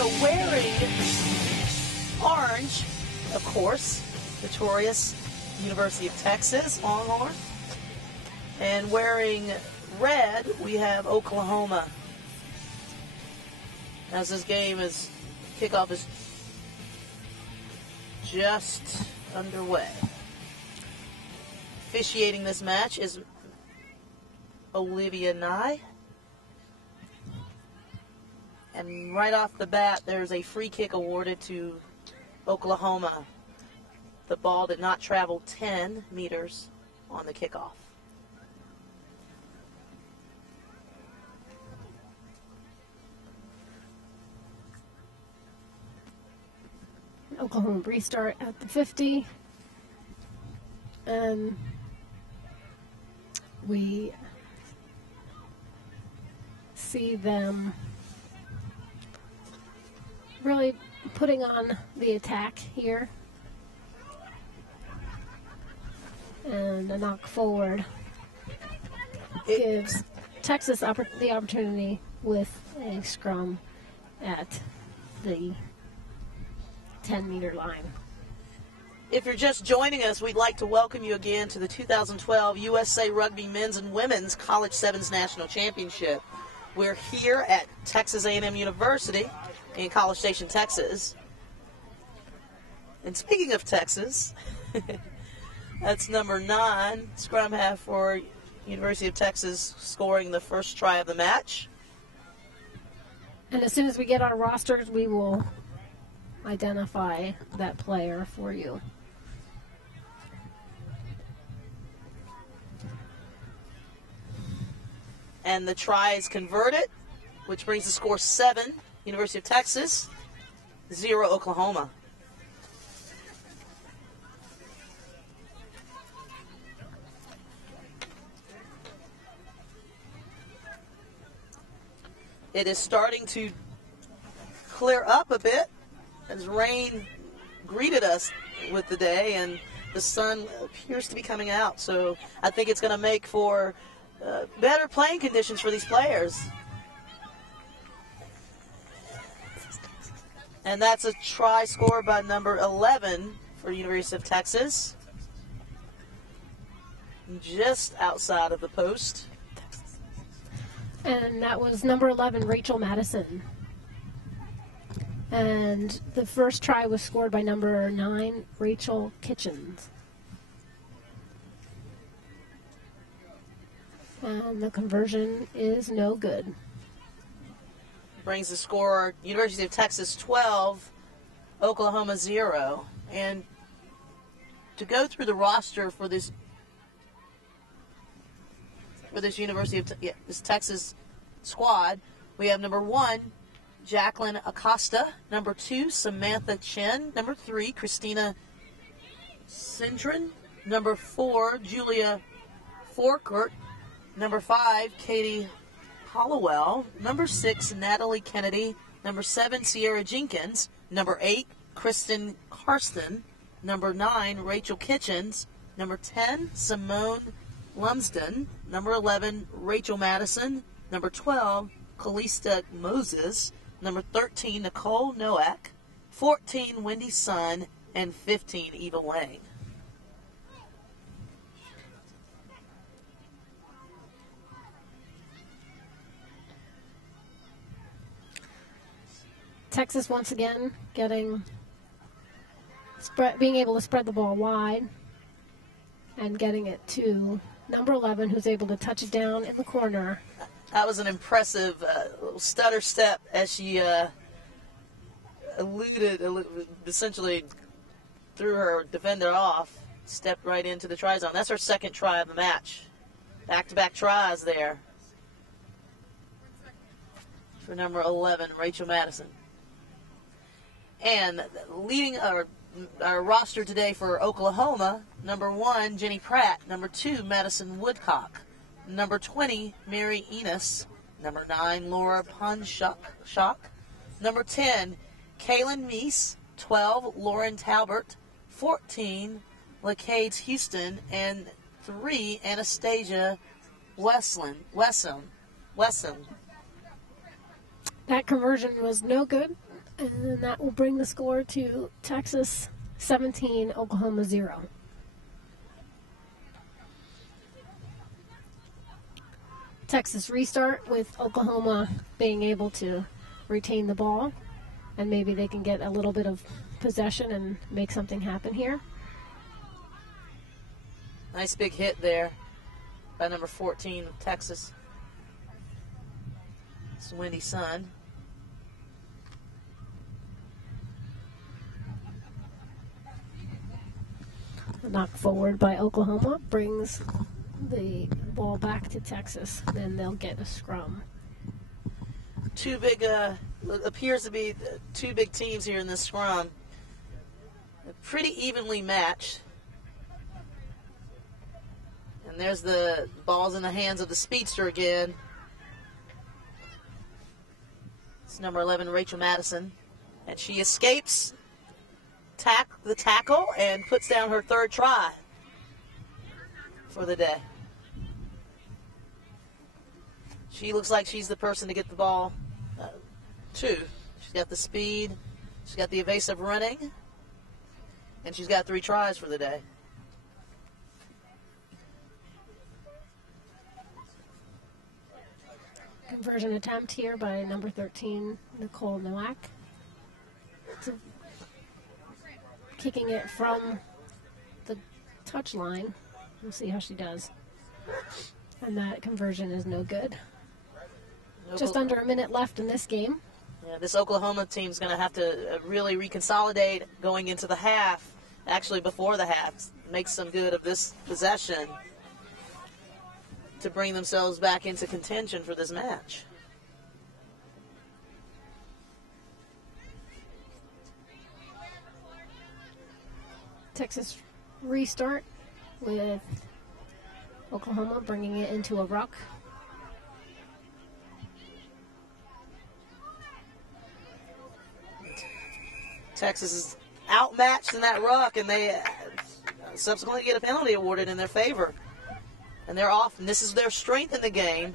So wearing orange, of course, notorious University of Texas Longhorn. And wearing red, we have Oklahoma. As this kickoff is just underway. Officiating this match is Olivia Nye. And right off the bat, there's a free kick awarded to Oklahoma. The ball did not travel 10 meters on the kickoff. Oklahoma restart at the 50. And we see them really putting on the attack here. And a knock forward gives Texas the opportunity with a scrum at the 10-meter line. If you're just joining us, we'd like to welcome you again to the 2012 USA Rugby Men's and Women's College Sevens National Championship. We're here at Texas A&M University in College Station, Texas. And speaking of Texas, that's number 9, scrum half for University of Texas, scoring the first try of the match. And as soon as we get our rosters, we will identify that player for you. And the try is converted, which brings the score 7, University of Texas, 0, Oklahoma. It is starting to clear up a bit as rain greeted us with the day, and the sun appears to be coming out. So I think it's going to make for better playing conditions for these players. And that's a try scored by number 11 for University of Texas, just outside of the post. And that was number 11, Rachel Madison. And the first try was scored by number 9, Rachel Kitchens. And the conversion is no good. Brings the score, University of Texas 12, Oklahoma 0. And to go through the roster for this University of this Texas squad, we have number 1, Jacqueline Acosta, number 2, Samantha Chen, number 3, Christina Cintron, number 4, Julia Forkert, number 5, Katie Hollowell, number 6, Natalie Kennedy, number 7, Sierra Jenkins, number 8, Kristen Karsten, number 9, Rachel Kitchens, number 10, Simone Lumsden, number 11, Rachel Madison, number 12, Calista Moses, number 13, Nicole Nowak, 14, Wendy Sun, and 15, Eva Lang. Texas once again being able to spread the ball wide and getting it to number 11, who's able to touch it down in the corner. That was an impressive little stutter step as she essentially threw her defender off, stepped right into the try zone. That's her second try of the match. Back-to-back tries there for number 11, Rachel Madison. And leading our roster today for Oklahoma, number 1, Jenny Pratt, number 2, Madison Woodcock, number 20, Mary Enos, number 9, Laura Punshock, number 10, Kaylin Meese, 12, Lauren Talbert, 14, LaCades Houston, and 3, Anastasia Wesson. That conversion was no good, And then that will bring the score to Texas 17, Oklahoma 0. Texas restart with Oklahoma being able to retain the ball, and maybe they can get a little bit of possession and make something happen here. Nice big hit there by number 14 of Texas. It's Wendy Sun. A knock forward by Oklahoma brings the ball back to Texas. Then they'll get a scrum. Two big, appears to be two big teams here in this scrum. Pretty evenly matched. And there's the balls in the hands of the speedster again. It's number 11, Rachel Madison. And she escapes the tackle and puts down her third try for the day. She looks like she's the person to get the ball to. She's got the speed, she's got the evasive running, and she's got 3 tries for the day. Conversion attempt here by number 13, Nicole Nowak. So, kicking it from the touch line. We'll see how she does. And that conversion is no good. Just under a minute left in this game. Yeah, this Oklahoma team's going to have to really reconsolidate going into the half. Actually, before the half, make some good of this possession to bring themselves back into contention for this match. Texas restart with Oklahoma bringing it into a ruck. Texas is outmatched in that ruck, and they subsequently get a penalty awarded in their favor. And they're off, and this is their strength in the game.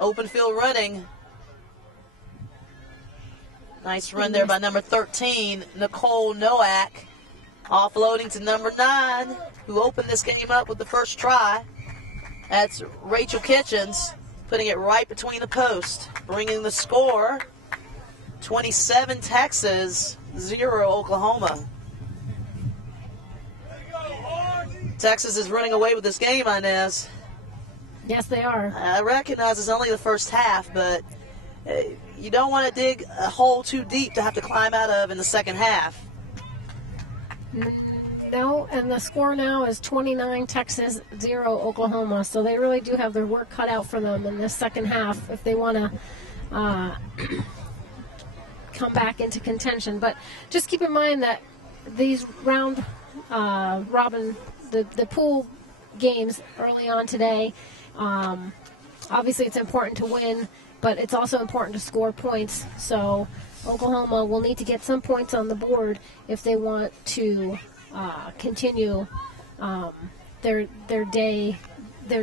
Open field running. Nice run there by number 13, Nicole Nowak. Offloading to number 9, who opened this game up with the first try. That's Rachel Kitchens, putting it right between the posts, bringing the score 27 Texas, 0 Oklahoma. Texas is running away with this game, Inez. Yes, they are. I recognize it's only the first half, but you don't want to dig a hole too deep to have to climb out of in the second half. No, and the score now is 29 Texas, 0 Oklahoma. So they really do have their work cut out for them in this second half if they want to come back into contention. But just keep in mind that these round robin, the pool games early on today, obviously it's important to win, but it's also important to score points. So Oklahoma will need to get some points on the board if they want to continue their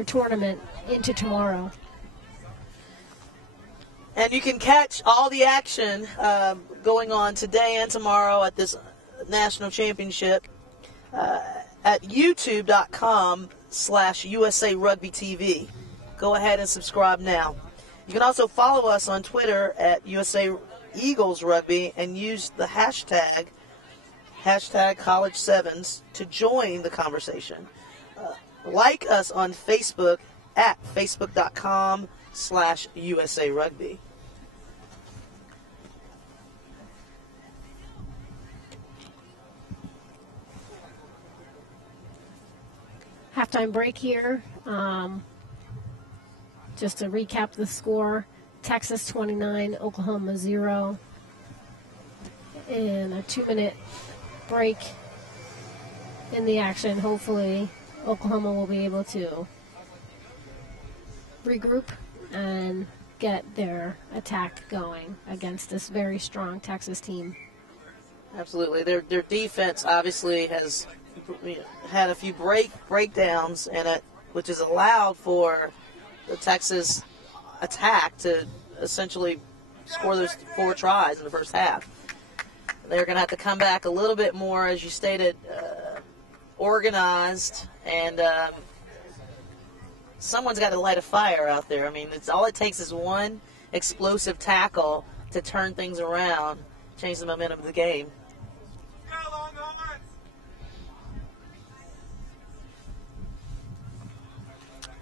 tournament into tomorrow. And you can catch all the action going on today and tomorrow at this national championship at youtube.com/USA Rugby TV. Go ahead and subscribe now. You can also follow us on Twitter at USA Eagles Rugby and use the hashtag College Sevens to join the conversation. Like us on Facebook at facebook.com/USA Rugby. Halftime break here. Just to recap the score, Texas 29, Oklahoma 0. In a 2-minute break in the action, hopefully Oklahoma will be able to regroup and get their attack going against this very strong Texas team. Absolutely. Their defense obviously has had a few breakdowns in it, which has allowed for the Texas attack to essentially score those 4 tries in the first half. They're going to have to come back a little bit more, as you stated, organized, and someone's got to light a fire out there. I mean, all it takes is one explosive tackle to turn things around, change the momentum of the game.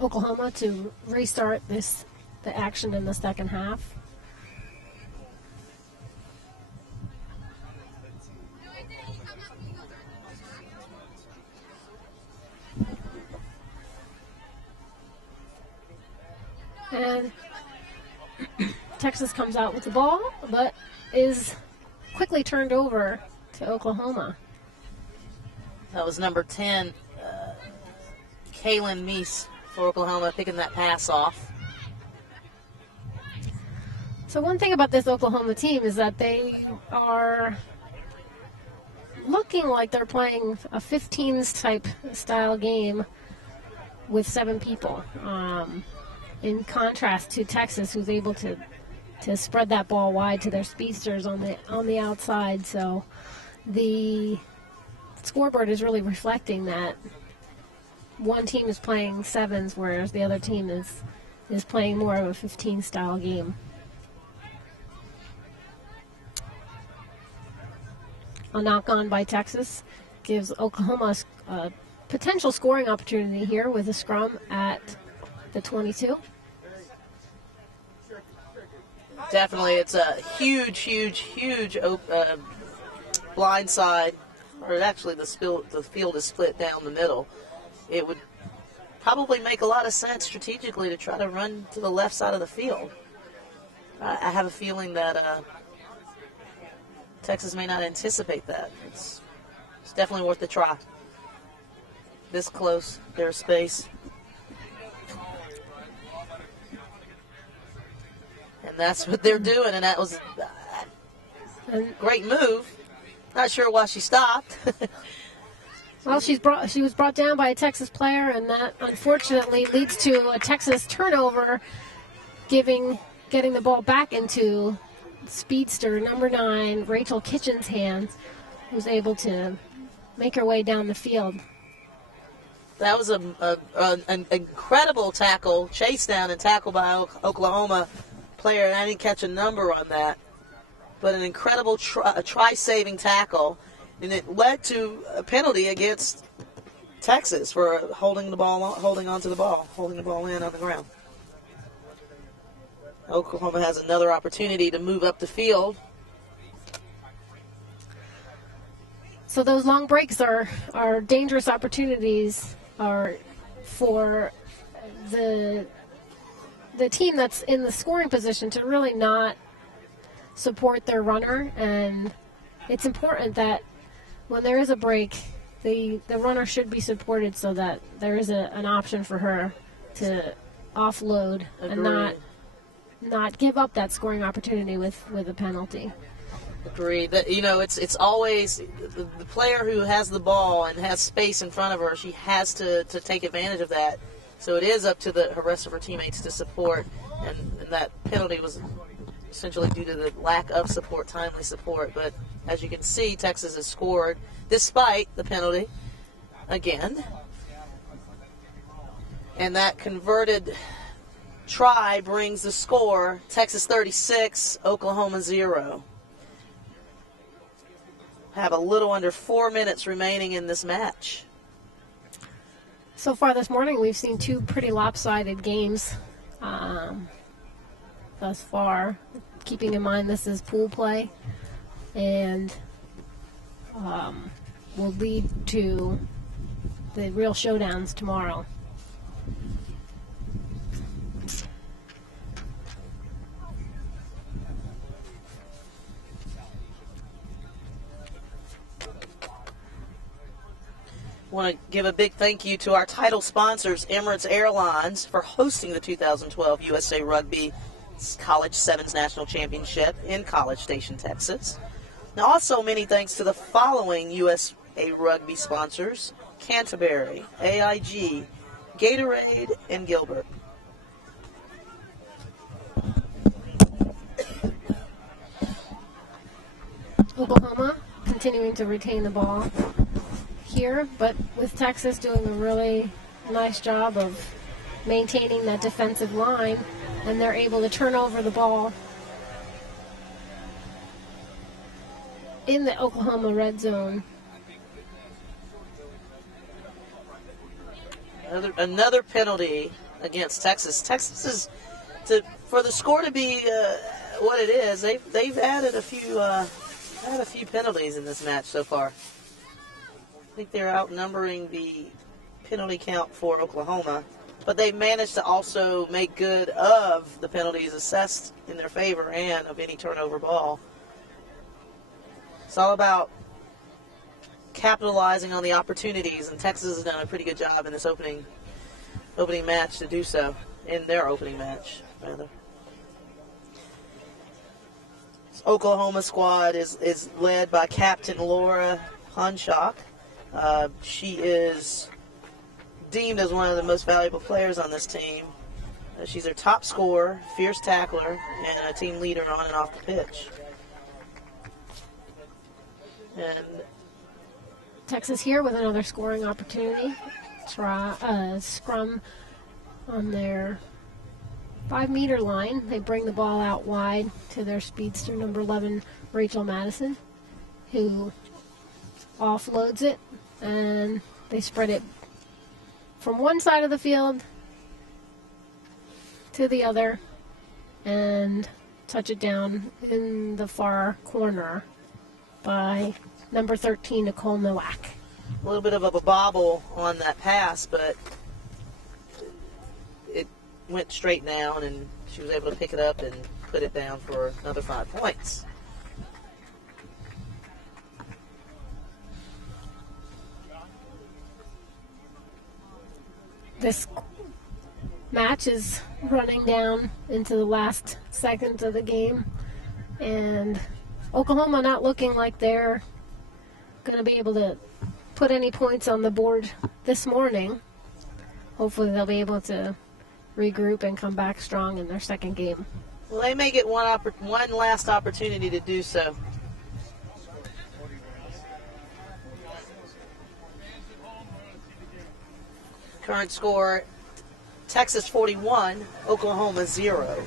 Oklahoma to restart the action in the second half. And Texas comes out with the ball, but is quickly turned over to Oklahoma. That was number 10, Kaylin Meese for Oklahoma, picking that pass off. So one thing about this Oklahoma team is that they are looking like they're playing a 15s type style game with 7 people. In contrast to Texas, who's able to spread that ball wide to their speedsters on the outside. So the scoreboard is really reflecting that one team is playing 7s, whereas the other team is playing more of a 15 style game. A knock on by Texas gives Oklahoma a potential scoring opportunity here with a scrum at the 22. Definitely, it's a huge blind side, or actually the field is split down the middle. It would probably make a lot of sense strategically to try to run to the left side of the field. I have a feeling that Texas may not anticipate that. It's definitely worth a try. This close, there's space. And that's what they're doing, and that was a great move. Not sure why she stopped. Well, she was brought down by a Texas player, and that unfortunately leads to a Texas turnover, getting the ball back into speedster number 9, Rachel Kitchen's hands, who's able to make her way down the field. That was an incredible tackle, chase down and tackle by Oklahoma player, and I didn't catch a number on that, but an incredible try-saving tackle, and it led to a penalty against Texas for holding the ball in on the ground. Oklahoma has another opportunity to move up the field. So those long breaks are dangerous opportunities for the team that's in the scoring position to really not support their runner, and it's important that when there is a break, the runner should be supported so that there is an option for her to offload. Agreed. And not give up that scoring opportunity with a penalty. Agreed. That, it's always the player who has the ball and has space in front of her. She has to take advantage of that. So it is up to the rest of her teammates to support, and that penalty was essentially due to the lack of support, timely support. But as you can see, Texas has scored despite the penalty again. And that converted try brings the score Texas 36, Oklahoma 0. Have a little under 4 minutes remaining in this match. So far this morning, we've seen 2 pretty lopsided games thus far, keeping in mind this is pool play, and will lead to the real showdowns tomorrow. I want to give a big thank you to our title sponsors, Emirates Airlines, for hosting the 2012 USA Rugby College Sevens National Championship in College Station, Texas. Now, also many thanks to the following USA Rugby sponsors: Canterbury, AIG, Gatorade, and Gilbert. Oklahoma continuing to retain the ball here, but with Texas doing a really nice job of maintaining that defensive line, and they're able to turn over the ball in the Oklahoma red zone. Another penalty against Texas. Texas is, for the score to be what it is, they've added a few penalties in this match so far. I think they're outnumbering the penalty count for Oklahoma, but they've managed to also make good of the penalties assessed in their favor and of any turnover ball. It's all about capitalizing on the opportunities, and Texas has done a pretty good job in this opening match to do so, in their opening match, rather. This Oklahoma squad is led by Captain Laura Honshock. She is deemed as one of the most valuable players on this team. She's their top scorer, fierce tackler, and a team leader on and off the pitch. And Texas here with another scoring opportunity. Scrum on their 5-meter line. They bring the ball out wide to their speedster, number 11, Rachel Madison, who offloads it, and they spread it from one side of the field to the other and touch it down in the far corner by number 13, Nicole Nowak. A little bit of a bobble on that pass, but it went straight down, and she was able to pick it up and put it down for another 5 points. This match is running down into the last seconds of the game, and Oklahoma not looking like they're going to be able to put any points on the board this morning. Hopefully they'll be able to regroup and come back strong in their second game. Well, they may get one last opportunity to do so. Current score, Texas 41, Oklahoma 0.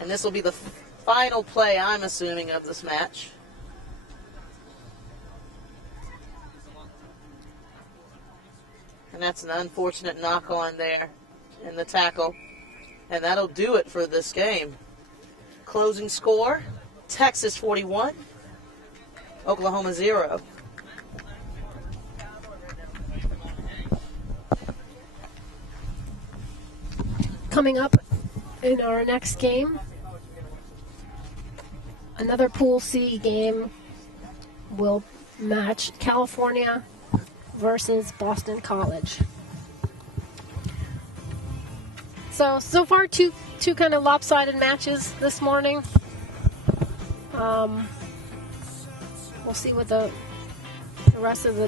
And this will be the final play, I'm assuming, of this match. And that's an unfortunate knock-on there in the tackle. And that'll do it for this game. Closing score, Texas 41, Oklahoma 0. Coming up in our next game, another Pool C game will match California versus Boston College. So far, two kind of lopsided matches this morning. We'll see what the rest of the